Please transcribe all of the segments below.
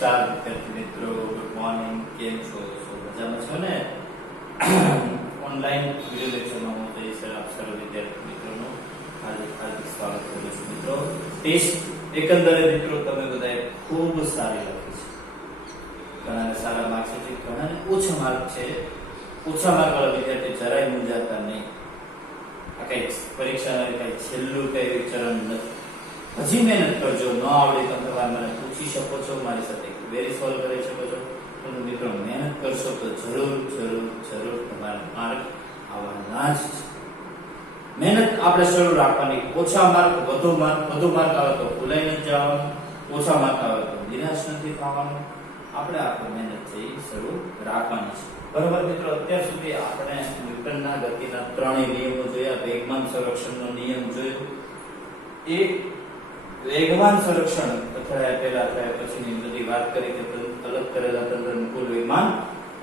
નમસ્કાર વિદ્યાર્થી મિત્રો, ગુડ મોર્નિંગ. કેમ છો? મજામાં છો ને? ઓનલાઈન વિડિયો લેક્ચરમાં હું જઈ સર આપ સર્વ વિદ્યાર્થી મિત્રોનું હાર્દિક સ્વાગત કરું છું. મિત્રો, ટેસ્ટ એકંદરે મિત્રો તમે બધાએ ખૂબ સારી લખી છે. ઘણાને સારા માર્ક્સ છે, ઘણાને ઓછા માર્ક છે. ઓછા માર્ક વાળા વિદ્યાર્થી જરાય મૂંઝાતા નહીં. આ કઈ પરીક્ષાના કઈ છેલ્લું કઈ ચરણ નથી. હજી મહેનત કરજો. ન આવડે તો તમે મને પૂછી શકો છો, મારી સાથે ક્વેરી સોલ્વ કરી શકો છો. પરંતુ મિત્રો, મહેનત કરશો તો જરૂર તમારા માર્ક આવવાના જ છે. મહેનત આપણે શરૂ રાખવાની. ઓછા માર્ક વધુ માર્ક આવે તો ભૂલાઈ નથી જવાનું. ઓછા માર્ક આવે તો નિરાશ નથી થવાનું. આપણે મહેનત છે શરૂ રાખવાની છે. બરોબર મિત્રો, અત્યાર સુધી આપણે ન્યૂટનના ગતિના ત્રણેય નિયમો જોયા. વેગમાન સંરક્ષણનો નિયમ જોયો. એ વેગમાન સંરક્ષણ પહેલા પછીની બધી વાત કરી કે અલગ કરેલા તંત્રનું કુલ વેગમાન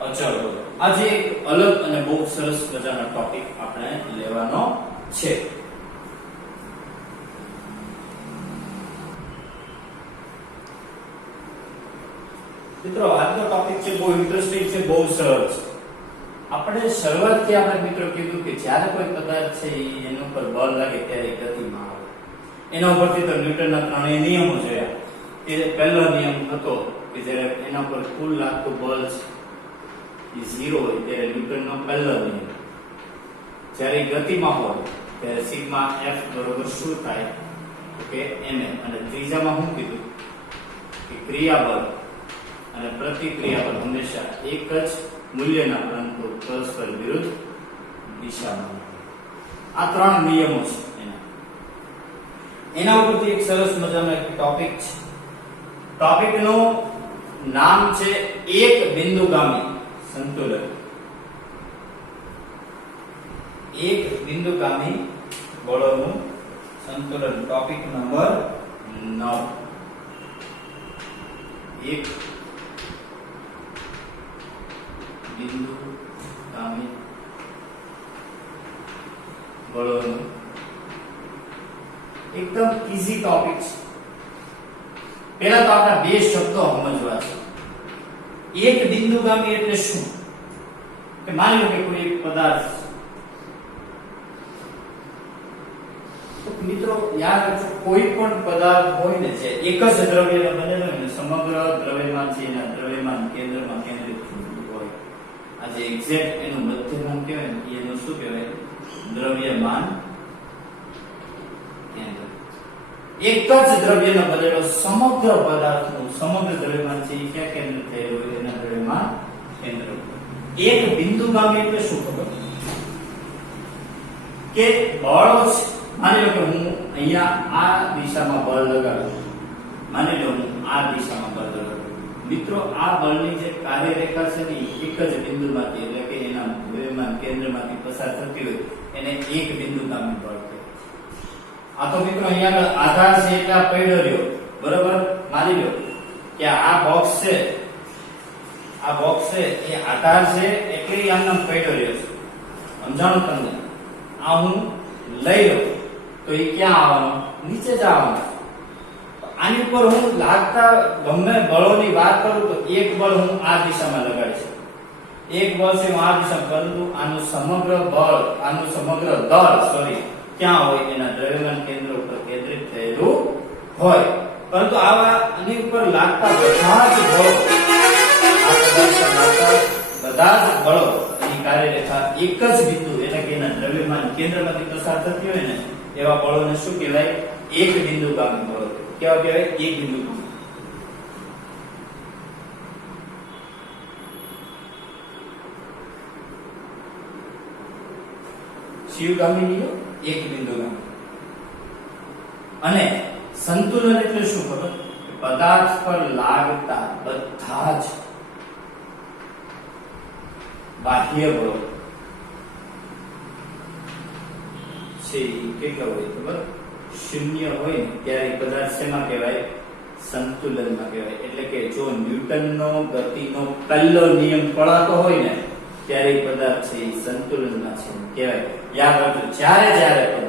અચળ હોય. આજે એક અલગ અને બહુ સરસ મજાનો ટોપિક આપણે લેવાનો છે. મિત્રો, આજનો ટોપિક છે બહુ ઇન્ટરેસ્ટિંગ છે, બહુ સરસ. આપણે શરૂઆતથી આપણે મિત્રો કીધું કે જ્યારે કોઈ પદાર્થ છે એના ઉપર બળ લાગે ત્યારે ગતિમાં આવે. એના ઉપરથી તો ન્યૂટનના ત્રણેય નિયમો જોયા. એ પહેલો નિયમ હતો કે જ્યારે એના ઉપર કુલ લાગતું બળ છે 0 હોય ત્યારે ન્યૂટનનો પહેલો નિયમ. જ્યારે ગતિમાં હોય ત્યારે સિગ્મા f બરોબર શું થાય કે m. અને ત્રીજામાં શું કીધું કે ક્રિયાબળ અને પ્રતિક્રિયાબળ હંમેશા એક જ મૂલ્યના પરંતુ પરસ્પર વિરુદ્ધ દિશામાં. આ ત્રણ નિયમો છે. એના ઉપરથી એક સરસ મજાનો એક ટોપિક છે. ટોપિકનું નામ છે એક બિંદુગામી સંતુલન. એક બિંદુગામી બળોનું સંતુલન. Topic number 9. એક બિંદુગામી બળોનું એકદમ ઈઝી ટોપિક છે. પહેલા તો આપણે બે શબ્દો સમજવા છે. એક બિંદુગામી એટલે શું? કે માની લો કે કોઈ એક પદાર્થ, તો મિત્રો યાદ રાખજો, કોઈ પણ પદાર્થ હોય ને જે એક જ દ્રવ્યનો બનેલો હોય ને, સમગ્ર દ્રવ્યમાન છે એના દ્રવ્યમાન કેન્દ્રમાં કેન્દ્રિત હોય. આ જે એક્ઝેક્ટ એનું મધ્યમાન કહેવાય ને, એનું શું કહેવાય? દ્રવ્યમાન કેન્દ્ર. એક જ દ્રવ્યનો બનેલો સમગ્ર પદાર્થનું સમગ્ર દ્રવ્યમાન છે એ ક્યાં કેન્દ્ર થયેલું હોય? એના દ્રવ્યમાન કેન્દ્ર. એક બિંદુગામી એટલે શું ખબર? કે બળ છે. માની લો કે હું અહીંયા આ દિશામાં બળ લગાડું. માની લો હું આ દિશામાં બળ લગાડું. મિત્રો, આ બળની જે કાર્યરેખા છે ને એક જ બિંદુમાંથી એટલે કે એના દ્રવ્યમાન કેન્દ્રમાંથી પસાર થતી હોય એને એક બિંદુગામી બળ કહેવાય. આ તો મિત્રો અહીંયા આધાર છે એટલે આ પડ્યો રહ્યો. બરોબર? માની લો કે આ બોક્સ છે, આ બોક્સ છે એ આધાર છે એટલે આમ પડ્યો રહ્યો છે. સમજાણું તમને? આ હું લઈ લઉં તો એ ક્યાં આવવાનો? નીચે જ આવવાનો. આની ઉપર હું લાગતા ગમે બળોની વાત કરું તો એક બળ હું આ દિશામાં લગાડી શકું. એક બળ છે હું આ દિશામાં, પરંતુ આનું સમગ્ર બળ, આનું સમગ્ર દળ ક્યાં હોય? એના દ્રવ્યમાન કેન્દ્ર ઉપર કેન્દ્રિત થયેલું હોય. પરંતુ આની ઉપર લાગતા બધા જ બળો, એની કાર્યરેખા એક જ બિંદુ એટલે કે એના દ્રવ્યમાન કેન્દ્રમાંથી પસાર થતી હોય ને એવા બળોને શું કહેવાય? એક બિંદુગામી બળો. કેવા કહેવાય? એક બિંદુગામી. શિવગામી નિયમ એક બિંદુગામી. અને સંતુલન એટલે શું ખબર? પદાર્થ પર લાગતા બધા જ બાહ્ય બળો છે કેટલા હોય ખબર? શૂન્ય હોય ને ત્યારે પદાર્થ શેમાં કહેવાય? સંતુલનમાં કહેવાય. એટલે કે જો ન્યૂટનનો ગતિનો પહેલો નિયમ પડાતો હોય ને ત્યારે પદાર્થ છે એ સંતુલનમાં છે કહેવાય. યાદ રાખજો, જ્યારે પણ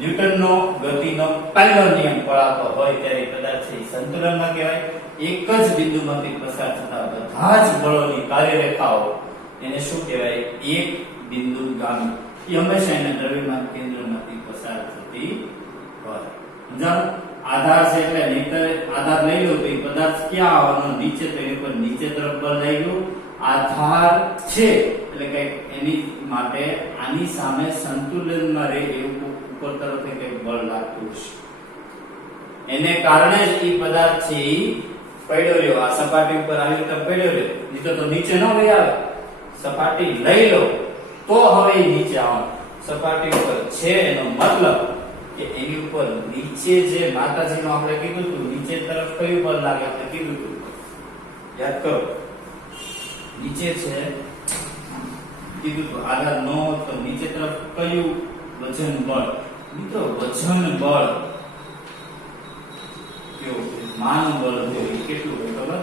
ન્યૂટનનો ગતિનો પહેલો નિયમ પડાતો હોય ત્યારે પદાર્થ છે સંતુલનમાં કહેવાય. એક જ બિંદુમાંથી પસાર થતા બધા જ બળોની કાર્યરેખાઓ એને શું કહેવાય? એક બિંદુગામી. એ હંમેશા એના દ્રવ્યમાન કેન્દ્રમાંથી પસાર થતી હોય. સમજાણું? આધાર છે એટલે નહીતર આધાર લઈ લો તો એ પદાર્થ ક્યાં આવવાનો? નીચે, તો એની પર નીચે તરફ બળ લાગ્યું. આધાર છે એટલે કે એની માટે આની સામે સંતુલનમાં રહે એવું ઉપર તરફથી કંઈક બળ લાગતું હશે. એને કારણે જ એ પદાર્થ છે એ પડ્યો રહ્યો. આ સપાટી ઉપર આવી રીતે પડ્યો રહ્યો. નહીં તો નીચે ન લઈ આવે. સપાટી લઈ લો તો હવે એ નીચે આવે. સપાટી ઉપર છે એનો મતલબ કે એની ઉપર નીચે જે માતાજીનું આપણે કીધું હતું, નીચે તરફ કયું બળ લાગે આપણે કીધું હતું, યાદ કરો. નીચે છે કીધું હતું આધાર નો તો નીચે તરફ કયું વજન બળ? મિત્રો વજન બળ કેવું માનું બળ હોય એ કેટલું હોય ખબર?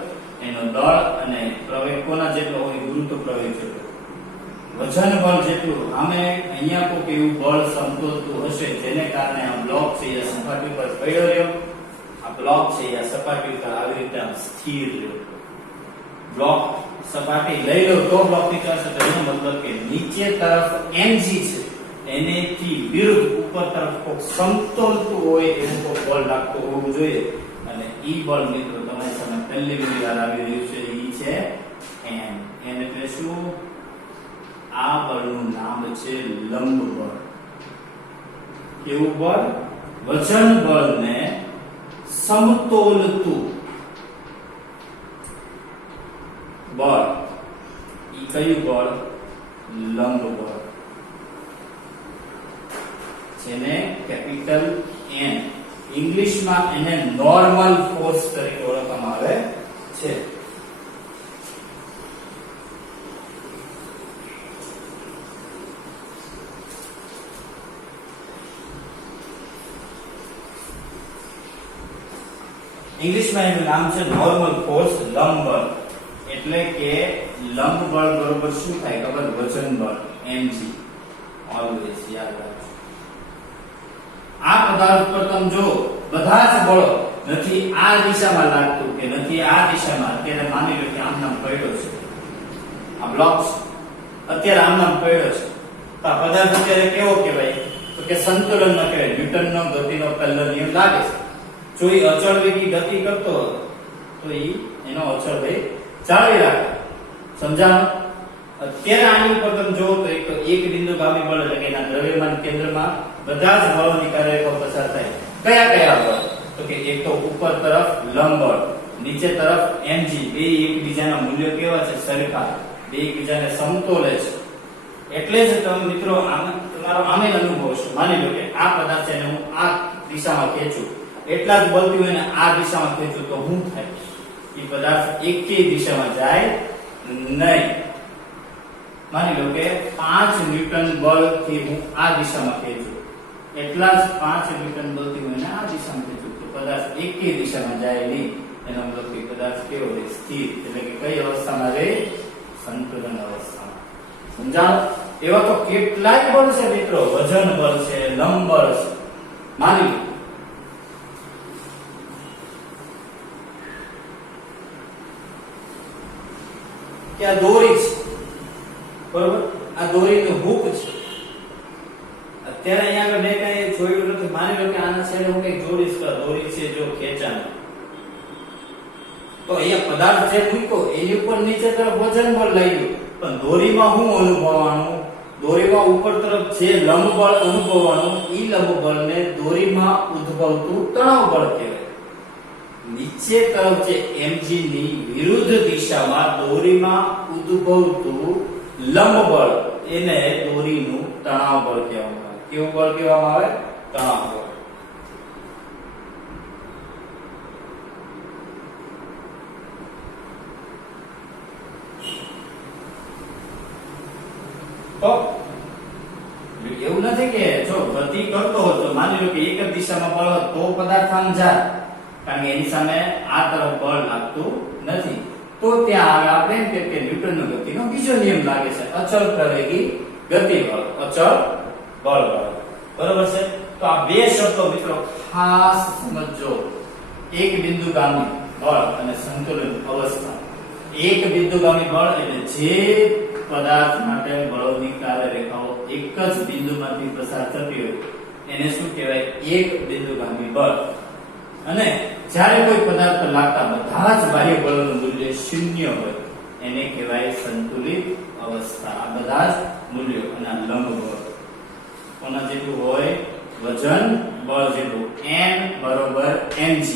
એનો દળ અને પ્રવેગ કોના જેટલો હોય? ગુરુત્વ પ્રવેગ જેટલો. વજન બળ જેટલું. આમે અહીંયા કોઈ એવું બળ સમતોલતું હશે જેને કારણે આ બ્લોક છે એ સપાટી પર પડ્યો રહ્યો. આ બ્લોક છે એ સપાટી પર આવી રીતે આમ સ્થિર રહ્યો. બ્લોક સપાટી લઈ લો તો બ્લોક ની કરશે તો એનો મતલબ કે નીચે તરફ mg છે એનેથી વિરુદ્ધ ઉપર તરફ કોઈ સમતોલતું હોય એવું કોઈ બળ લાગતું હોવું જોઈએ. અને ઈ બળ મિત્રો તમારી સામે પહેલી વાર આવી રહ્યું છે. ઈ છે n. n એટલે શું? આ બળનું નામ છે લંબ બળ. કેવું બળ? વજન બળને સમતોલતું બળ. ઈ કયું બળ? લંબ બળ. જેને કેપિટલ N ઇંગ્લિશમાં એને નોર્મલ ફોર્સ તરીકે ઓળખવામાં આવે છે. ઇંગ્લિશમાં એનું નામ છે નોર્મલ ફોર્સ, લંબ બળ. એટલે કે લંબ બળ બરોબર શું થાય ખબર? વજન બળ mg. ઓલવેઝ યાદ રાખજો. આ પદાર્થ પર તમે જો બધા જ બળો નથી આ દિશામાં લાગતું કે નથી આ દિશામાં. અત્યારે માની લો કે આમ નામ પડ્યો છે, આ બ્લોક અત્યારે આમ નામ પડ્યો છે, તો આ પદાર્થ અત્યારે કેવો કહેવાય? તો કે સંતુલનમાં કહેવાય. ન્યૂટનનો ગતિનો પહેલો નિયમ લાગે છે. જો એ અચળ વેગી ગતિ કરતો તો એનો અચળ વેગ જાળવી રાખે. સમજાણું? અત્યારે આની ઉપર તમે જો તો એક બિંદુગામી બળ એટલે કે એના દ્રવ્યમાન કેન્દ્રમાં બધા જ બળોની કાર્યરેખાઓ પસાર થાય. કયા કયા બળ? તો કે એક તો ઉપર તરફ લંબ બળ, નીચે તરફ mg. બે એકબીજાના મૂલ્યો કેવા છે? સરખા. બે એકબીજાને સમતોલે છે. એટલે જ તમે મિત્રો તમારો આમે અનુભવ છે. માની લો કે આ પદાર્થ છે હું આ દિશામાં ખેંચું, એટલા જ બળથી હોય ને આ દિશામાં ખેંચું તો શું થાય? એ પદાર્થ એકેય દિશામાં જાય નહીં. માની લો કે 5 ન્યૂટન બળથી હું આ દિશામાં ખેંચું, એટલા જ 5 ન્યૂટન બળથી હું આ દિશામાં ખેંચું તો પદાર્થ એકેય દિશામાં જાય નહીં. એનો મતલબ કે પદાર્થ કેવો રહે? સ્થિર. એટલે કે કઈ અવસ્થામાં રહે? સંતુલન અવસ્થામાં. સમજાણું? એવા તો કેટલાય બળ છે મિત્રો. વજન બળ છે, લંબ બળ છે. માની લો કે આ દોરી છે, બરોબર? આ દોરીનું હૂક છે. અત્યારે અહીંયા આગળ મેં કઈ જોયું નથી. માની લો કે આના છેડે હું કઈ જોડીશ તો દોરી છે જો ખેંચાણ, તો અહીંયા પદાર્થ જે મૂક્યો એની ઉપર નીચે તરફ વજન બળ લાગ્યું, પણ દોરીમાં શું અનુભવવાનું? દોરીમાં ઉપર તરફ જે લંબ બળ અનુભવવાનું, ઈ લંબ બળને દોરીમાં ઉદ્ભવતું તણાવ બળ કહેવાય. નીચે તરફ જે mg ની વિરુદ્ધ દિશામાં દોરીમાં ઉદ્ભવતું લંબ બળ એને દોરીનું તણાવ બળ કહેવામાં આવે. કેવું બળ કહેવામાં આવે? તણાવ બળ. તો એવું નથી કે જો ગતિ કરતો હોય તો માની લો કે એક જ દિશામાં બળ હોય તો પદાર્થ આમ જાય, કારણ કે એની સામે આ તરફ બળ લાગતું નથી. તો ત્યાં આગળ આપણે એમ કે ન્યૂટનનો ગતિનો બીજો નિયમ લાગે છે, અચળ પ્રવેગી ગતિ બળ, અચળ બળ બળ. બરોબર છે? તો આ બે શબ્દો મિત્રો ખાસ સમજો. એક બિંદુગામી બળ અને સંતુલન અવસ્થા. એક બિંદુગામી બળ એટલે જે પદાર્થ માટે બળોની કાર્યરેખાઓ એક જ બિંદુમાંથી પસાર થતી હોય એને શું કહેવાય? એક બિંદુગામી બળ. અને જ્યારે કોઈ પદાર્થ પર લાગતા બધા જ બાહ્ય બળોનું મૂલ્ય શૂન્ય હોય એને કહેવાય સંતુલિત અવસ્થા. આ બધા જ મૂલ્યો અને લંબ બળ કોના જેટલું હોય? વજન બળ જેટલું. n બરોબર mg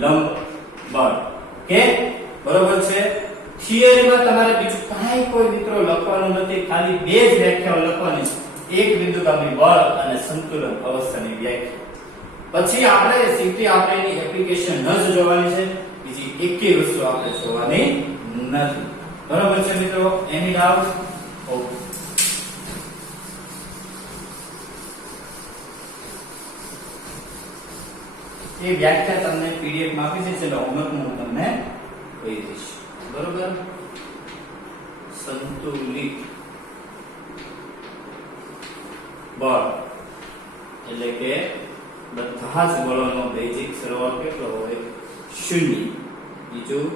લંબ બળ. કે બરોબર છે. થિયરીમાં તમારે બીજું કાંઈ કોઈ મિત્રો લખવાનું નથી, ખાલી બે જ વ્યાખ્યાઓ લખવાની છે. એક બિંદુગામી બળ અને સંતુલન અવસ્થાની વ્યાખ્યા. પછી આપણે સીધી આપણે એની એપ્લિકેશન જ જોવાની છે, બીજી એકેય વસ્તુ આપણે જોવાની નથી. બરોબર છે મિત્રો? એની ડાઉટ? ઓકે. એ વ્યાખ્યા તમને પીડીએફ માં આપી છે, એટલે હોમવર્કમાં હું તમને કહી દઈશ. બરોબર? સંતુલિત બળ એટલે કે બધા જ બળોનો બેઝિક સરવાળો કેટલો હોય? શૂન્ય. બીજું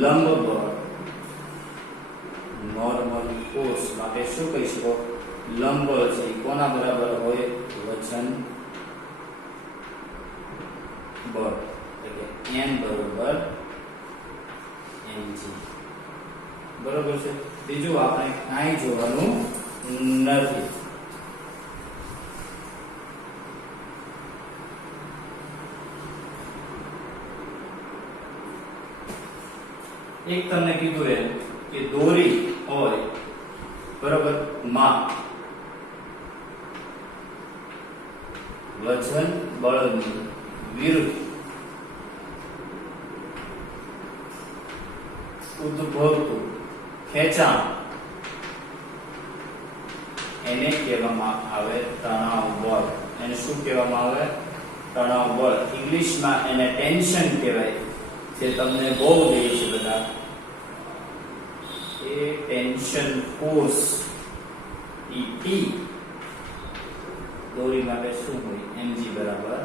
લંબ બળ નોર્મલ ફોર્સ માટે શું કહી શકો? લંબ બળ છે કોના બરાબર હોય? વજન બળ એટલે n બરોબર mg. બરોબર છે? બીજું આપણે કાંઈ જોવાનું નથી. એક તમને કીધું એમ કે દોરી હોય બરોબર માં વજન બળની વિરુદ્ધ ઉદ્ભવતું ખેંચાણ એને કહેવામાં આવે તણાવ બળ. એને શું કહેવામાં આવે? તણાવ બળ. ઇંગ્લિશમાં એને ટેન્શન કહેવાય. જે તમને બહુ દે છે બધા એ ટેન્શન ફોર્સ. T દોરી માટે શું હોય? mg બરાબર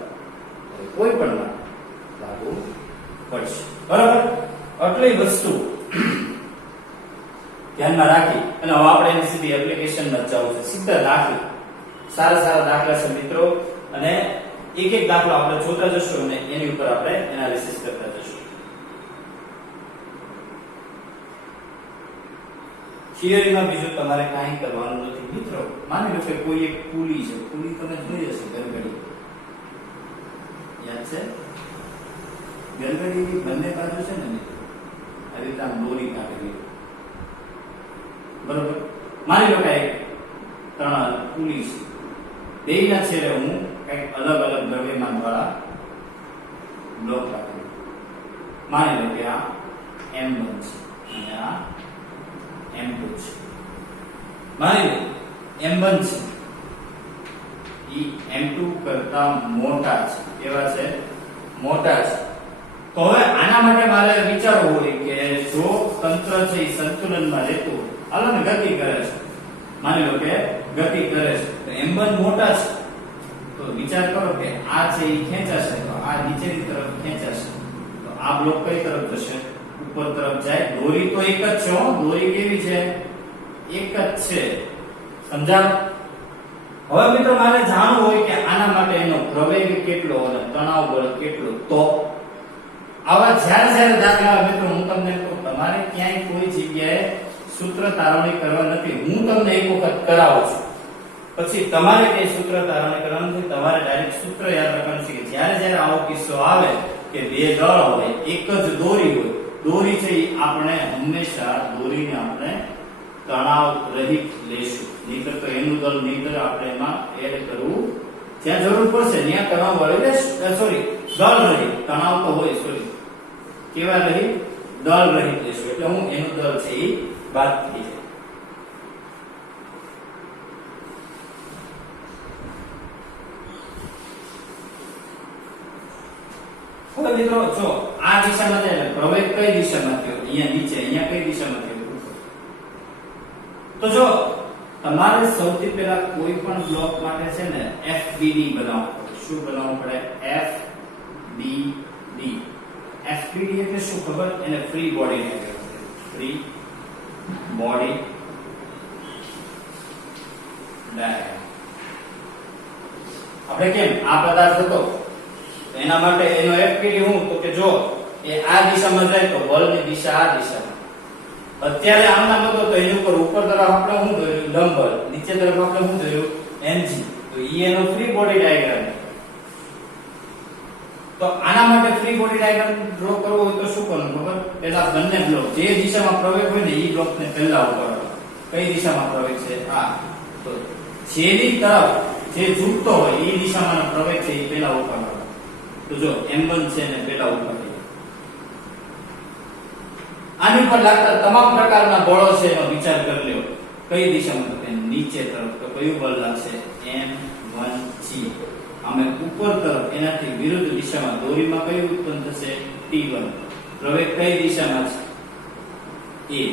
કોઈ પણ લાગુ પડશે. બરાબર? આટલી વસ્તુ ધ્યાનમાં રાખી અને હવે આપણે એની સીધી એપ્લિકેશનમાં જવું છે. સીધા દાખલા, સારા સારા દાખલા છે મિત્રો, અને એક એક દાખલો આપણે જોતા જશું અને એની ઉપર આપણે એનાલિસિસ કરતા જશું. થિયરીમાં બીજું તમારે કાંઈ કરવાનું નથી મિત્રો. માની લો કે કોઈ એક પુલી છે, પુલી તમે જોઈ હશે ગરગડી, યાદ છે? ગરગડીની બંને બાજુ છે ને મિત્રો આવી રીતે આમ દોરી કાઢેલી. બરોબર? માની લો કે ત્રણ પુલી છે, બેયના છેડે હું કંઈક અલગ અલગ દ્રવ્યમાન વાળા બ્લોક રાખેલું. માની લો કે આ m1 છે અને આ m2 છે. માની લો m1 છે ઈ m2 કરતા મોટા છે. કેવા છે? મોટા છે. તો હવે આના માટે મારે વિચારવું હોય કે જો તંત્ર છે એ સંતુલનમાં રહેતું હોય, હાલો ને ગતિ કરે છે, માની લો કે ગતિ કરે છે, તો m1 મોટા છે, તો વિચાર કરો કે આ છે એ ખેંચાશે તો આ નીચેની તરફ ખેંચાશે, તો આ બ્લોક કઈ તરફ જશે? ઉપર તરફ જાય. દોરી તો એક જ છે હો, દોરી કેવી છે? એક જ છે. સમજાવ? હવે મિત્રો મારે જાણવું હોય કે આના માટે એનો પ્રવેગ કેટલો અને તણાવ બળ કેટલો. તો આવા જ્યારે જ્યારે દાખલા મિત્રો હું તમને કહું, તમારે ક્યાંય કોઈ જગ્યાએ સૂત્ર તારવણી કરવા નથી. હું તમને એક વખત કરાવું છું, પછી તમારે કઈ સૂત્ર તારવણી કરવાનું નથી. તમારે ડાયરેક્ટ સૂત્ર યાદ રાખવાનું છે કે જ્યારે જ્યારે આવો કિસ્સો આવે કે બે દળ હોય, એક જ દોરી હોય, દોરી છે એ આપણે હંમેશા દોરીને આપણે તણાવ રહિત લેશું, નહીતર તો એનું દળ નહીતર આપણે એમાં એડ કરવું. જ્યાં જરૂર પડશે ત્યાં તણાવ વાળી લેશું, સોરી દળ રહિત. તણાવ તો હોય, સોરી કેવા રહિત? દળ રહિત લેશું. એટલે હું એનું દળ છે એ બાદ થઈ જાય. હવે મિત્રો જો આ દિશામાં જાય એટલે પ્રવેગ કઈ દિશામાં થયો? અહીંયા નીચે. અહીંયા કઈ દિશામાં થયો? તો જો તમારે સૌથી પહેલા કોઈ પણ બ્લોક માટે છે ને FBD બનાવવું પડે. શું બનાવવું પડે? FBD. ડી. એફપીડી એટલે શું ખબર? એને ફ્રી બોડી ડાયાગ્રામ કહેવાય. Free body diagram. આપણે કેમ આ પદાર્થ હતો એના માટે એનો એફપીડી હું તો કે જો એ આ દિશામાં જાય તો બળની દિશા આ દિશામાં. અત્યારે આમનામ હતો તો એની ઉપર તરફ આપણે શું દોર્યું? લંબ બળ. નીચે તરફ આપણે શું દોર્યું? એનજી. તો ઈ એનો ફ્રી બોડી ડાયાગ્રામ. તો આના માટે ફ્રી બોડી ડાયાગ્રામ ડ્રો કરવો હોય તો શું કરવું ખબર? પહેલા બંને બ્લોક જે દિશામાં પ્રવેગ હોય ને ઈ બ્લોકને પહેલા ઉપાડો. કઈ દિશામાં પ્રવેગ છે? આ. તો જેની તરફ જે ઝૂકતો હોય એ દિશામાં પ્રવેગ છે એ પહેલા ઉપાડો. તો જો m1 છે ને પહેલા ઉપાડી. આની પર લાગતા તમામ પ્રકારના બળો છે એનો વિચાર કરી લ્યો. કઈ દિશામાં? તો નીચે તરફ. તો કયું બળ લાગશે? m1g. અમે ઉપર તરફ એનાથી વિરુદ્ધ દિશામાં દોરીમાં કયું ઉત્પન્ન થશે? t1. પ્રવેગ કઈ દિશામાં છે? a.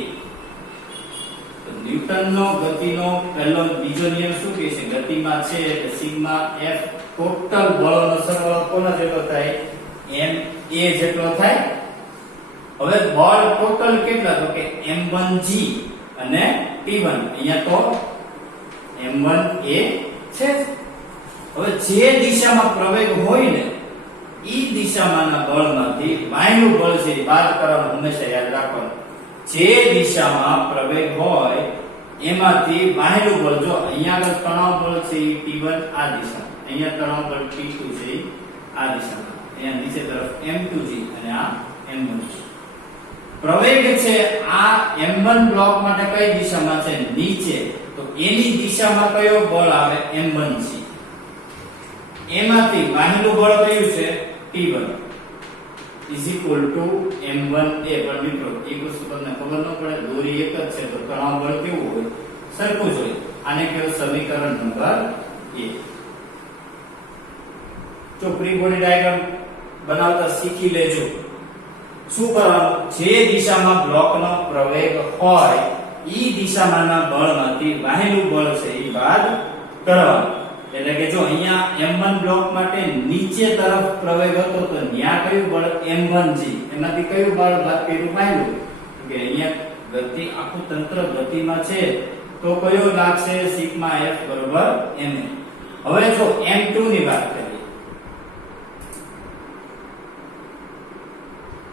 તો ન્યૂટનનો ગતિનો પહેલો બીજો નિયમ શું કહે છે? ગતિમાં છે એટલે સિગ્મા f ટોટલ બળનો સરવાળો કોના જેટલો થાય? ma જેટલો થાય. હવે બળ ટોટલ કેટલા? તો કે m1g અને t1. અહીંયા તો m1 a છે. હવે જે દિશામાં પ્રવેગ હોય ને ઈ દિશામાંના બળમાંથી વાયુનું બળ છે બાદ કરવાનું હંમેશા યાદ રાખવાનું. જે દિશામાં પ્રવેગ હોય એમાંથી વાયુનું બળ, જો અહીંયા આગળ તણાવ બળ છે ઈ t1 આ દિશામાં, અહીંયા તણાવ બળ t2 છે આ દિશામાં, અહીંયા નીચે તરફ m2g અને આ m1g. પ્રવેગ છે આ m1 બ્લોક માટે કઈ દિશામાં છે? નીચે. તો એની દિશામાં કયો બળ આવે? m1g. એમાંથી વાયુનું બળ કયું છે? t1 m1a. પણ મિત્રો એક વસ્તુ તમને ખબર ન પડે, દોરી એક જ છે તો તણાવ બળ કેવું હોય? સરખું જ હોય. આને કહેવાય સમીકરણ નંબર 1. જો ફ્રી બોડી ડાયાગ્રામ બનાવતા શીખી લેજો. શું કરવાનું? જે દિશામાં બ્લોકનો પ્રવેગ હોય ઈ દિશામાંના બળમાંથી વાયુનું બળ છે એ બાદ કરવાનું. એટલે કે જો અહીંયા m1 બ્લોક માટે નીચે તરફ પ્રવેગ હતો તો ન્યા કયું બળ? m1g. એમાંથી કયું બળ બાદ કર્યું? વાયુ. કે અહીંયા ગતિ, આખું તંત્ર ગતિમાં છે તો કયો લાગશે? સિગ્મા f બરોબર ma. હવે જો m2 ની વાત કરીએ,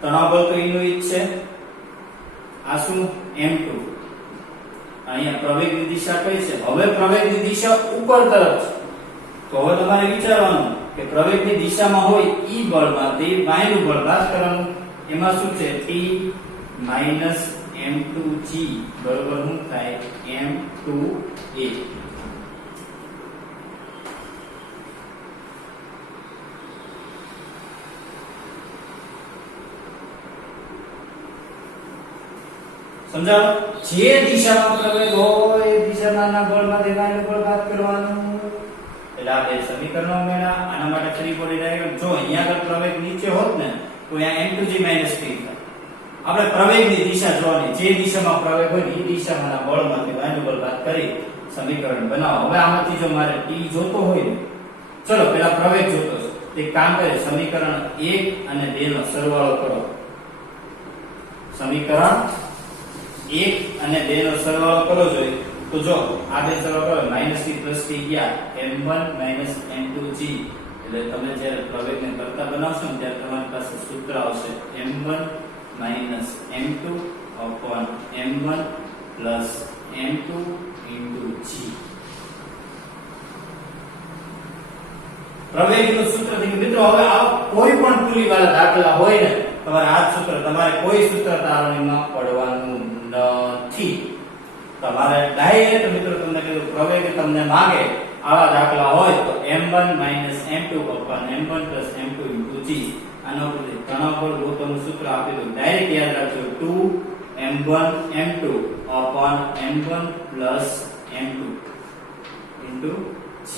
તણાવ બળ તો એનું ઈ છે. આ શું? m2. અહીંયા પ્રવેગની દિશા કઈ છે? હવે પ્રવેગની દિશા ઉપર તરફ છે. તો હવે તમારે વિચારવાનું કે પ્રવેગની દિશામાં હોય ઈ બળમાંથી વાયુનું બળ બાદ કરવાનું. એમાં શું છે? t m2g બરોબર શું થાય? m2a. સમજાવો? જે દિશામાં પ્રવેગ હોય એ દિશાના બળમાંથી વાયુનું બળ બાદ કરવાનું. એટલે આ બે સમીકરણો મેળા. આના માટે ફ્રી બોડી ડાયાગ્રામ. જો અહીંયા આગળ પ્રવેગ નીચે હોત ને તો અહીંયા m2g - t થાય. આપણે પ્રવેગની દિશા જોવાની. જે દિશામાં પ્રવેગ હોય એ દિશામાંના બળમાંથી વાયુનું બળ બાદ કરી સમીકરણ બનાવો. હવે આમાંથી જો મારે t જોતો હોય ને, ચલો પહેલા પ્રવેગ જોતો છે. એક કામ કરે, સમીકરણ 1 અને 2 નો સરવાળો કરો. સમીકરણ 1 અને 2 નો સરવાળો કરો જોઈએ તો જો આ બે સરવાળો કરો, -t + t ગયા m1 - m2g. એટલે તમે જ્યારે પ્રવેગને કરતા બનાવશો ને ત્યારે તમારી પાસે સૂત્ર આવશે m1 - m2 m1 + m2 * g. પ્રવેગનું સૂત્ર થી મિત્રો હવે આ કોઈ પણ પુલી વાળા દાખલા હોય ને તમારે આ સૂત્ર, તમારે કોઈ સૂત્ર તારણીમાં પડવાનું નથી. તમારે ડાયરેક્ટ મિત્રો તમને કીધું પ્રવેગ તમને માંગે આવા દાખલા હોય તો m1 - m2 m1 + m2 * g. આનો ઉપર તણાવ બળ ગોતવાનું સૂત્ર આપી દો. ડાયરેક્ટ યાદ રાખજો 2m1 m2 m1 + m2 * g.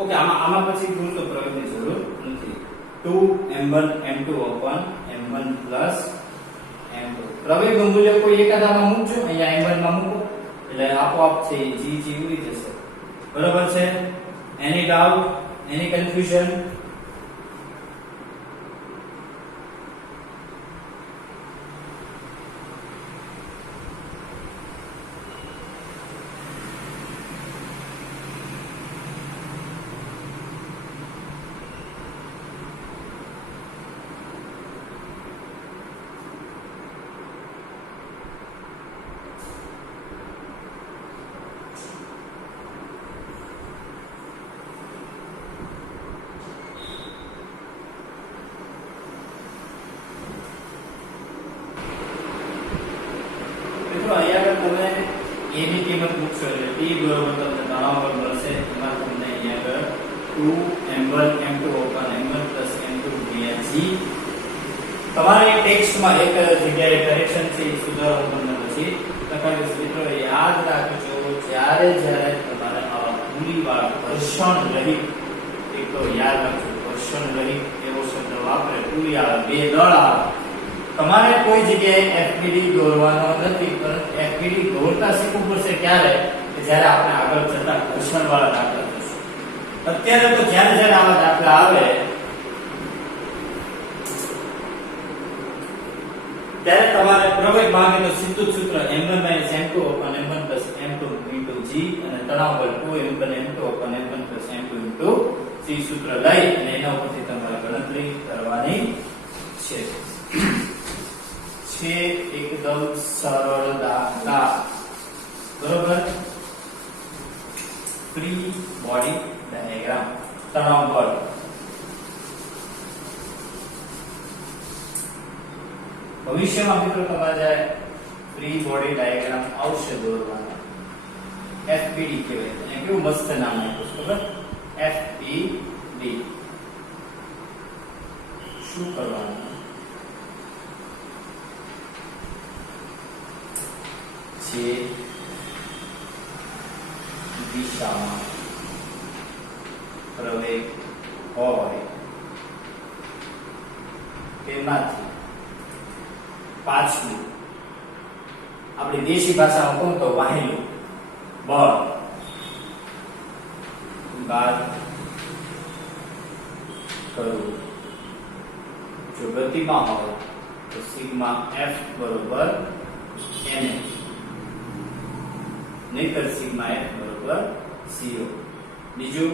Okay, આમાં પછી ભૂલ તો પ્રવેગની જરૂર નથી. 2m1 m2 upon m1 plus m2. પ્રવેગનું મૂલ્ય કોઈ એકાદામાં મૂકજો, અહીંયા m1 માં મૂકો એટલે આપોઆપ છે g ઉડી જશે. બરોબર છે? એની ડાઉટ, એની કન્ફ્યુઝન? અહીંયા તમે a ની કિંમત મૂકશો એટલે t બરાબર તમને તણાવ બળ મળશે. એમાં તમને અહીંયા આગળ 2m1 m2 m1 m2 ગુણ્યા g. તમારે ટેક્સ્ટમાં એક જગ્યાએ કરેક્શન છે એ સુધારવું તમને પછી લખાવ્યું છે. મિત્રો યાદ રાખજો, જ્યારે જ્યારે તમારે આવા પૂરીવાળા ઘર્ષણ રહિત, એક તો યાદ રાખજો ઘર્ષણ રહિત એવો શબ્દ વાપરે, પૂરી આવે, બે દળ આવે, તમારે કોઈ જગ્યાએ FPD દોરવાનો નથી, પરંતુ FPD દોરતા શીખવું પડશે ક્યારે? કે જ્યારે આપણે આગળ જતા ઘર્ષણવાળા દાખલા જોઈશું. અત્યારે તો જ્યારે જ્યારે આવા દાખલા આવે ત્યારે તમારે પ્રવેગ માંગે તો સીધું જ સૂત્ર m1 m2 upon m1 m2 into g અને તણાવ બળ 2m1 m2 upon m1 m2 into g સૂત્ર લઈ અને એના ઉપરથી તમારે ગણતરી કરવાની છે. છે એકદમ સરળ દાખલા. બરોબર? ફ્રી બોડી ડાયાગ્રામ, તણાવ બળ. ભવિષ્યમાં મિત્રો તમારે ફ્રી બોડી ડાયાગ્રામ આવશે દોરવાના, FBD કહેવાય. અને કેવું મસ્ત નામ આપ્યું છે ખબર? FBD. શું કરવાનું? જે દિશામાં પ્રવેગ હોય તેમાંથી પાછલું, આપણી દેશી ભાષામાં કહું તો વાહેલું બળ બાદ કરવું. જો ગતિમાં હોય તો સિગ્મા F બરોબર NH, નહીતર સિગ્મા F બરોબર 0. બીજું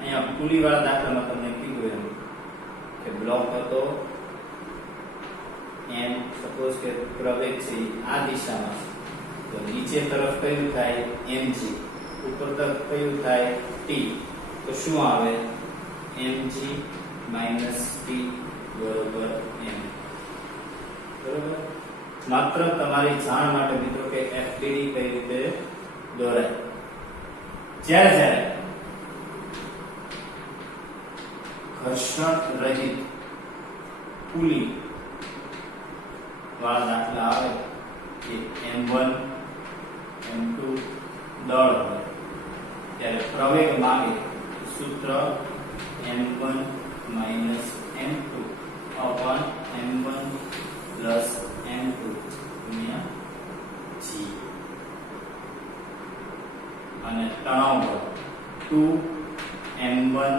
અહીંયા પુલીવાળા દાખલામાં તમને કીધું એમ કે બ્લોક હતો એમ, સપોઝ કે પ્રવેગ છે આ દિશામાં તો નીચે તરફ કયું થાય mg, ઉપર તરફ કયું થાય t, તો શું આવે mg - t બરોબર m. બરોબર? માત્ર તમારી જાણ માટે મિત્રો કે FBD કઈ રીતે દોરાય. જ્યારે જ્યારે ઘર્ષણ રહિત પુલી વાળા દાખલા આવે કે m1 m2 દળ હોય ત્યારે પ્રવેગ માંગે સૂત્ર m1 - m2 upon m1 plus m2 ગુણ્યા g. અને તણાવ બળ 2m1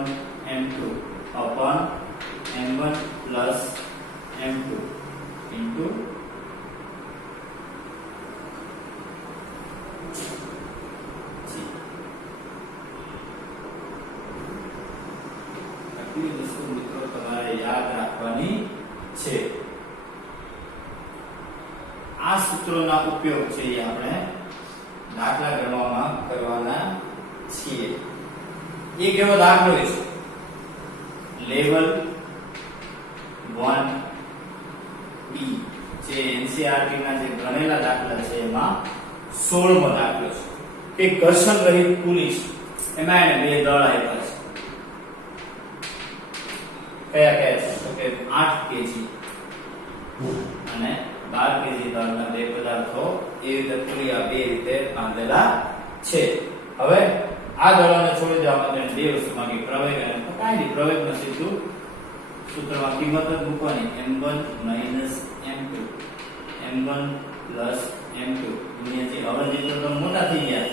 m2 upon m1 plus m2 into g. આટલી વસ્તુ મિત્રો તમારે યાદ રાખવાની છે. આ સૂત્રોના ઉપયોગ છે એ આપણે દાખલા ગણવામાં કરવાના છીએ. એક એવો દાખલો છે લેવલ 1B જે NCERT ના જે ગણેલા દાખલા છે એમાં 16મો દાખલો છે કે ઘર્ષણ રહિત પુલી છે. એમાં એને બે દળ આપ્યા છે. કયા કયા છે? તો કે 8 kg અને 12 kg દળના બે પદાર્થો એ રીતે પુલિયા બે રીતે બાંધેલા છે. હવે આ દળોને છોડી દેવા માટે બે વસ્તુ માંગી પ્રવેગ અને કાંઈ પ્રવેગનું સીધું સૂત્રમાં કિંમત જ મૂકવાની m1 m2 m1 m2 ગુણ્યા જે હવે જે તો મોટા થઈ ગયા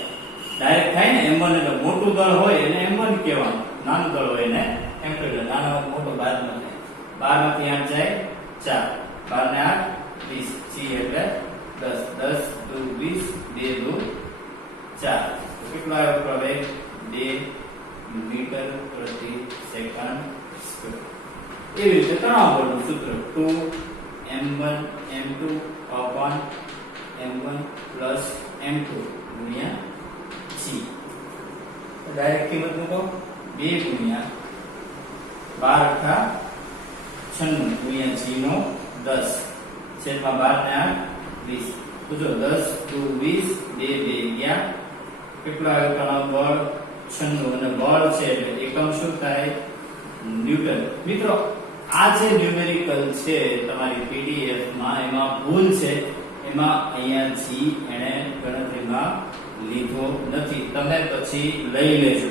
ડાયરેક્ટ થાય ને m1 એટલે મોટું દળ હોય એને m1 કહેવાનું, નાનું દળ હોય એને m2 એટલે નાનો મોટો બાદમાં થાય. 12 માંથી 8 જાય 4, 12 ને 8 20 c એટલે 10 10 દુ 20 2 દુ 4 કેટલા આવ્યો પ્રવેગ 2 મીટર પ્રતિ સેકન્ડ સ્ક્વેર. એવી રીતે તણાવ બળનું સૂત્ર 2m1 m2 upon m1 plus m2 ગુણ્યા g. ડાયરેક્ટ કિંમત મૂકો 2 ગુણ્યા 12 96 ગુણ્યા g નો 10 છેદમાં 12 ને 8 20. તો જો 10 2 20 2 2 ગયા કેટલો આવ્યો તણાવ બળ 96 અને બળ છે એટલે એકમ શું થાય ન્યૂટન. મિત્રો આ જે ન્યુમેરિકલ છે તમારી પીડીએફ માં એમાં ભૂલ છે, એમાં અહીંયા g એને ગણતરીમાં લીધો નથી, તમે પછી લઈ લેજો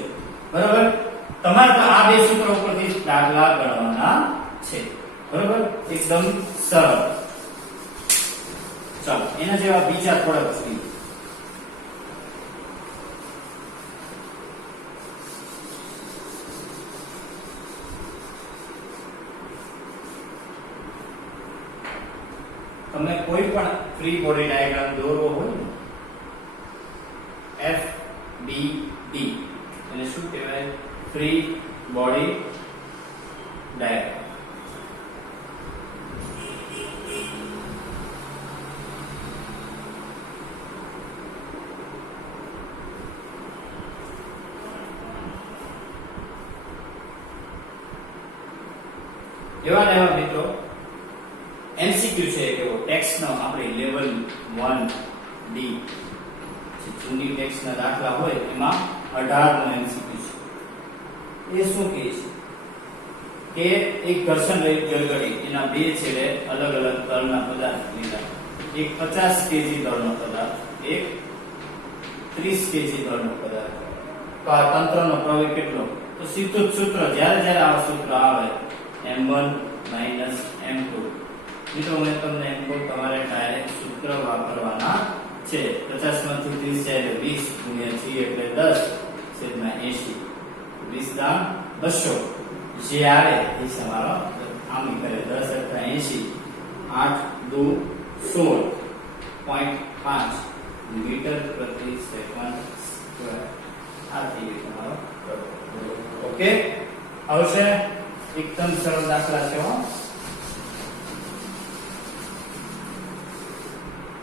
બરાબર. તમારે તો આ બે સૂત્રો ઉપરથી દાખલા ગણવાના છે બરાબર, એકદમ સરળ. ચાલો એના જેવા બીજા થોડાક જોઈએ. તમને કોઈ પણ ફ્રી બોડી ડાયાગ્રામ દોરવો હોય ને F B D એને શું કહેવાય ફ્રી બોડી ડાયાગ્રામ. એવા ને એવા મિત્રો એમસીક્યુ છે કે ટેક્સ્ટ નો આપણે લેવલ 1D જે જૂની ટેક્સ્ટ ના દાખલા હોય એમાં 18 નો એમસીક્યુ છે. એ શું કહે છે કે એક ઘર્ષણ રહિત ગળગડી એના બે છેડે અલગ અલગ તલના પદાર્થ લીધા, એક 50 કેજી તલનો પદાર્થ, એક 30 કેજી તલનો પદાર્થ. તો આ તંત્રનો પ્રવેગ કેટલો? તો સીધું જ સૂત્ર, જ્યારે આ સૂત્ર આવે m1 m2. મિત્રો મેં તમને એમ કહું તમારે ડાયરેક્ટ સૂત્ર વાપરવાના છે. 50 માંથી 30 જાય એટલે 20 ગુણ્યા g એટલે 10 છેદમાં 80 20 દામ 200 જે આવે એ તમારો આમ કરે 10 એટલે 80 8 2 16.5 મીટર પ્રતિ સેકન્ડ સ્ક્વેર. આ થઈ ગયો તમારો પ્રવેગ. ઓકે, આવશે એકદમ સરળ દાખલા છે હો.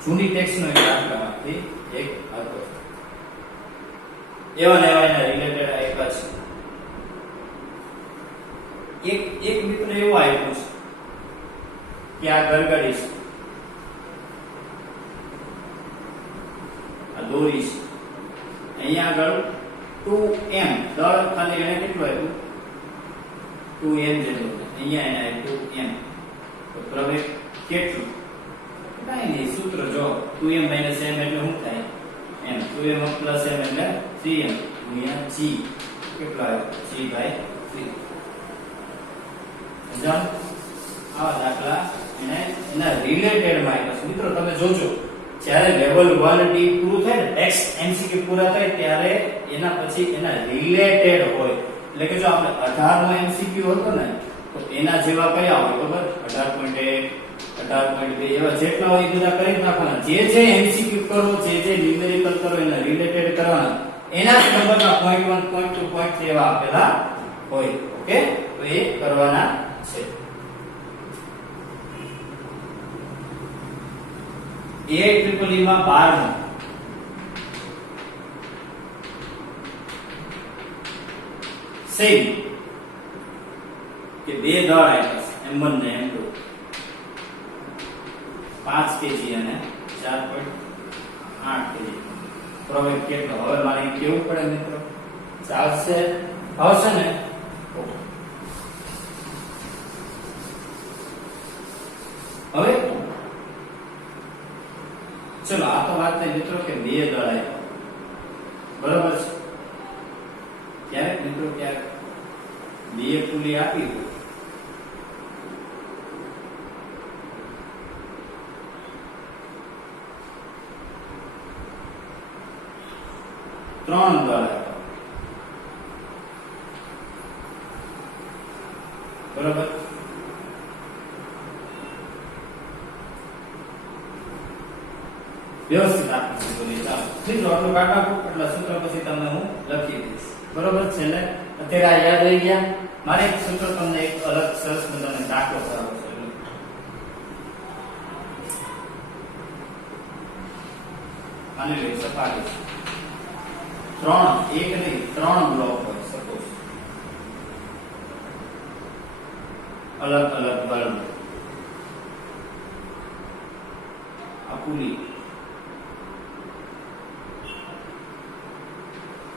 જૂની ટેક્સ્ટ નો એક દાખલામાંથી એક હતો. એવા ને એવા એના રિલેટેડ આપ્યા છે. એક મિત્ર એવું આપ્યું છે કે આ ગરગડી છે, આ દોરી છે, અહીંયા આગળ 2m દળ ખાલી એને કેટલું આપ્યું 2m જેટલું, અહીંયા એને આપ્યું m. તો પ્રવેગ કેટલું? કાઈ નહીં, સૂત્ર જો 2m m એટલે શું થાય m, 2m m એટલે 3m ગુણ્યા g કેટલો આવ્યો g/3. સમજાણ? આવા દાખલા એના રિલેટેડ માં આવ્યા છે. મિત્રો તમે જોજો જ્યારે લેવલ 1D પૂરું થાય ને ટેક્સ્ટ એમસીક્યુ પૂરા થાય ત્યારે એના પછી એના રિલેટેડ હોય. એટલે કે જો આપણે 18 નો એમસીક્યુ હતો ને તો એના જેવા કયા હોય ખબર? 18.1 18.2 એવા જેટલા હોય એ બધા કરી નાખવાના. જે એમસીક્યુ કરો, જે ન્યુમેરિકલ કરો એના રિલેટેડ કરવાના. એના જ નંબરના point 1 point 2 point 3 એવા આપેલા હોય. ઓકે, તો એ કરવાના છે. AIEEE માં 12 સેમ કે બે દળ આપ્યા છે m1 ને m2 5 કેજી અને 4.8 કેજી. પ્રવેગ કેટલો? હવે મારે કેવું પડે મિત્રો? ચાલશે? આવશે ને? હવે ચલો આ તો વાત થઈ મિત્રો કે બે દળ આપ્યા બરોબર છે. ક્યારેક મિત્રો ક્યારેક બે પુલી આપી 3 દળ આપ્યા, બરોબર. વ્યવસ્થિત આકૃતિ દોરી. ચાલો મિત્રો આટલું કાઢ નાખો એટલે સૂત્ર પછી તમને હું લખી દઈશ, બરોબર છે ને. અત્યારે આ યાદ રહી ગયા. મારે એક સૂત્ર તમને એક અલગ સરસ મજાનો દાખલો કરાવો છે. માની લો સપાટી 3 એક નહીં 3 બ્લોક હોય સપોઝ, અલગ અલગ બળ આ પૂરી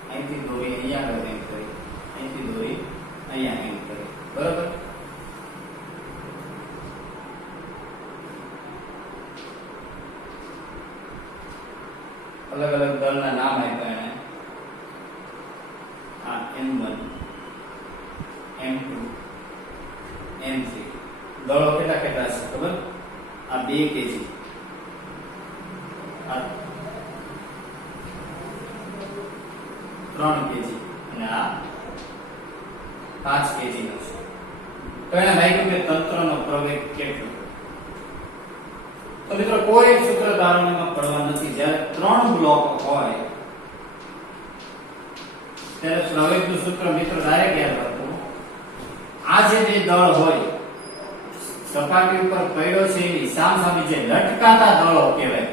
અહીંથી દોરી અહીંયા આગળ એમ કરી, અહીંથી દોરી અહીંયા એમ કરી, બરાબર. અલગ અલગ દળના નામ આપ્યા એને. આ M1 M2 M3 દળો કેટલા કેટલા છે ખબર? આ 2 kg, આ 3 kg અને આ 5 kg નો છે. તો એને લાગ્યું કે તંત્રનો પ્રવેગ કેટલો. તો મિત્રો કોઈ સૂત્ર ધારણામાં પડવા નથી. જ્યારે 3 બ્લોક હોય ત્યારે પ્રવેગનું સૂત્ર મિત્રો ડાયરેક્ટ યાદ રાખો. આ જે બે દળ હોય સપાટી ઉપર પડ્યો છે એની સામસામે જે લટકાતા દળો કહેવાય,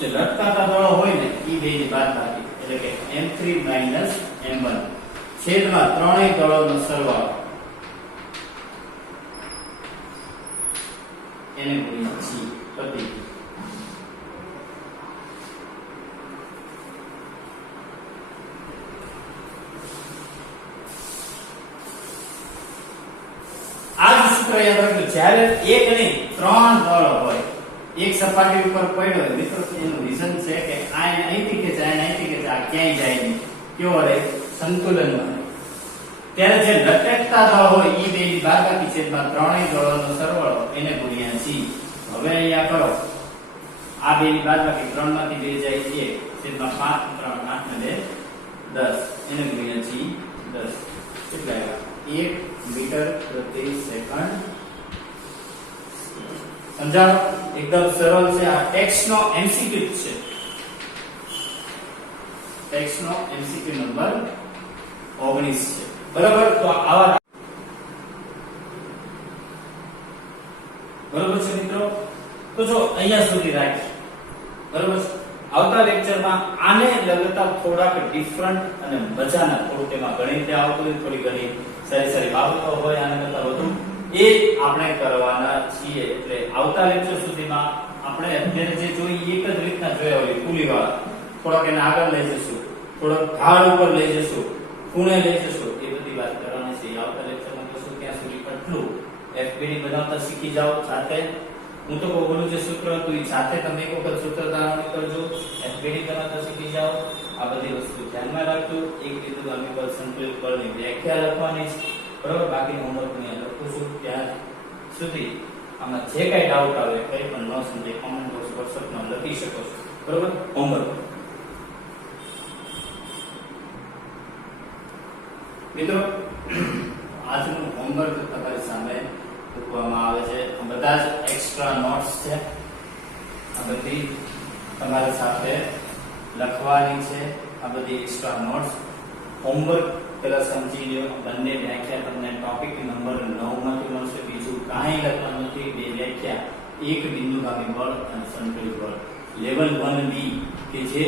જે લટકાતા દળો હોય ને એ બેની બાદબાકી એટલે કે M3 M1 છેદમાં ત્રણેય દળોનો સરવાળો એને ગુણ્યા G પ્રતિ. આ જ સૂત્ર યાદ રાખજો. જ્યારે એક નહીં 3 દળ હોય, એક સપાટી ઉપર પડ્યો હોય મિત્રો, એનું રીઝન છે કે આ અહીંથી કે જાય અહીંથી કે જાય ક્યાંય જાય નહીં, કેવો રહે? સંતુલનમાં. ત્યારે જે લટકતા દળ હોય એ બેની બાદબાકી છેદમાં ત્રણેય દળોનો સરવાળો એને ગુણ્યા G. હવે અહીંયા કરો આ બેની બાદબાકી 3 માંથી 2 જાય 1 છેદમાં 5 3 8 ને 2 10 એને ગુણ્યા G 10 કેટલા આવ્યા? 1 મીટર પ્રતિ સેકન્ડ. સમજાણો? એકદમ સરળ છે. આ ટેક્સ્ટનો એમસીક્યુ છે. ટેક્સ્ટનો એમસીક્યુ નંબર 19 છે, બરાબર. તો આવા બરાબર છે મિત્રો. તો જો અહીંયા સુધી રાખીએ, બરાબર. આવતા લેક્ચરમાં આને લગતા થોડાક ડિફરન્ટ અને મજાના થોડું તેમાં ગણિત આવતું હોય, થોડી ઘણી સારી સારી બાબતો હોય આને કરતા વધુ એ આપણે કરવાના છીએ. એટલે આવતા લેક્ચર સુધીમાં આપણે અત્યારે જે જોઈએ એક જ રીતના જોયા હોય પુલીવાળા, થોડાક એને આગળ લઈ જશું, થોડોક ઢાળ ઉપર લઈ જશું, ખૂણે લઈ જશું, એ બધી વાત કરવાની છે. આવતા લેક્ચરમાં કશું ત્યાં સુધી આટલું એફબીડી બનાવતા શીખી જાઓ સાથે. હું તો બોલું જે સૂત્ર હતું એ સાથે તમે એક વખત સૂત્ર ધારણા કરજો, એફબીડી બનાવતા શીખી જાઓ. આ બધી વસ્તુ ધ્યાનમાં રાખજો. એક બિંદુ અમીબળ સંતુલિત બળની વ્યાખ્યા લખવાની છે, બરાબર. બાકીનું હોમવર્ક હું લખું છું. ત્યાં સુધી આમાં જે કઈ ડાઉટ આવે કઈ પણ ન સમજાય કોમેન્ટ બોક્સ વોટ્સએપમાં લખી શકો છો, બરાબર. હોમવર્ક મિત્રો આજનું હોમવર્ક તમારી સામે મૂકવામાં આવે છે. બધા જ એક્સ્ટ્રા નોટ્સ છે, આ બધી તમારી સાથે લખવાની છે. આ બધી એક્સ્ટ્રા નોટ્સ હોમવર્ક પેલા સમજી લો. બંને વ્યાખ્યા તમને ટોપિક નંબર 9 માંથી મળશે. બીજું કાંઈ લખવાનું નથી. બે વ્યાખ્યા, એક બિંદુગામી બળ અને સંતુલિત બળ. લેવલ 1B કે જે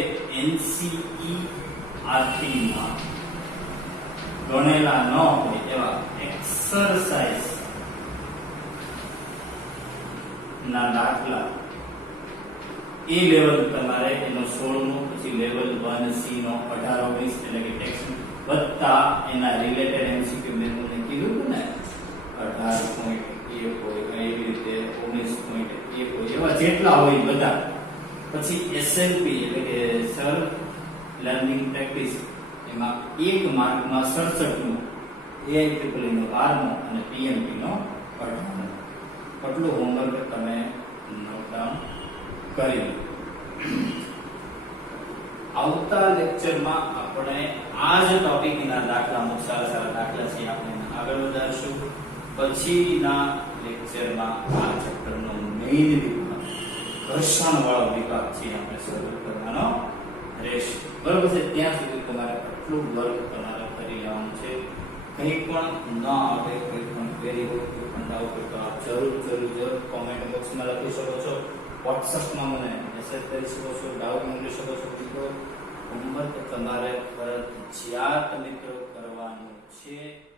NCERT માં ગણેલા ન હોય એવા એક્સરસાઇઝ ના દાખલા એ લેવલ તમારે એનો 16 પછી લેવલ 1C નો 18 19 એટલે કે ટેક્સ્ટ વત્તા એના રિલેટેડ એમસીક્યુ મેં તમને કીધું હતું ને 18.1 હોય એવી રીતે 19.1 હોય એવા જેટલા હોય બધા. પછી SLP એટલે કે સર લર્નિંગ પ્રેક્ટિસ, એમાં એક માર્કમાં 67 નો, AIEEE નો 12 અને PMP નો 18. આટલું હોમવર્ક તમે નોટ ડાઉન કરી. આવતા લેક્ચરમાં આપણે આ જ ટોપિકના દાખલા અમુક સારા સારા દાખલા છે આપણે આગળ વધારશું. પછીના લેક્ચરમાં આ ચેપ્ટરનો મેઇન વિભાગ ઘર્ષણ વાળો વિભાગ છે આપણે શરૂ કરવાનો રહેશે. બરોબર છે? ત્યાં સુધી તમારે આટલું વર્ક તમારે કરી લેવાનું છે. કંઈ પણ ન આવે, કંઈ પણ ક્વેરી હોય, કોઈ પણ ડાઉટ હોય તો આપ જરૂર કોમેન્ટ બોક્સમાં લખી શકો છો. વોટ્સઅપમાં મને મેસેજ કરી શકો છો, ડાઉટ મોકલી શકો છો. મિત્રો હોમવર્ક તમારે ફરજિયાત મિત્રો કરવાનું છે.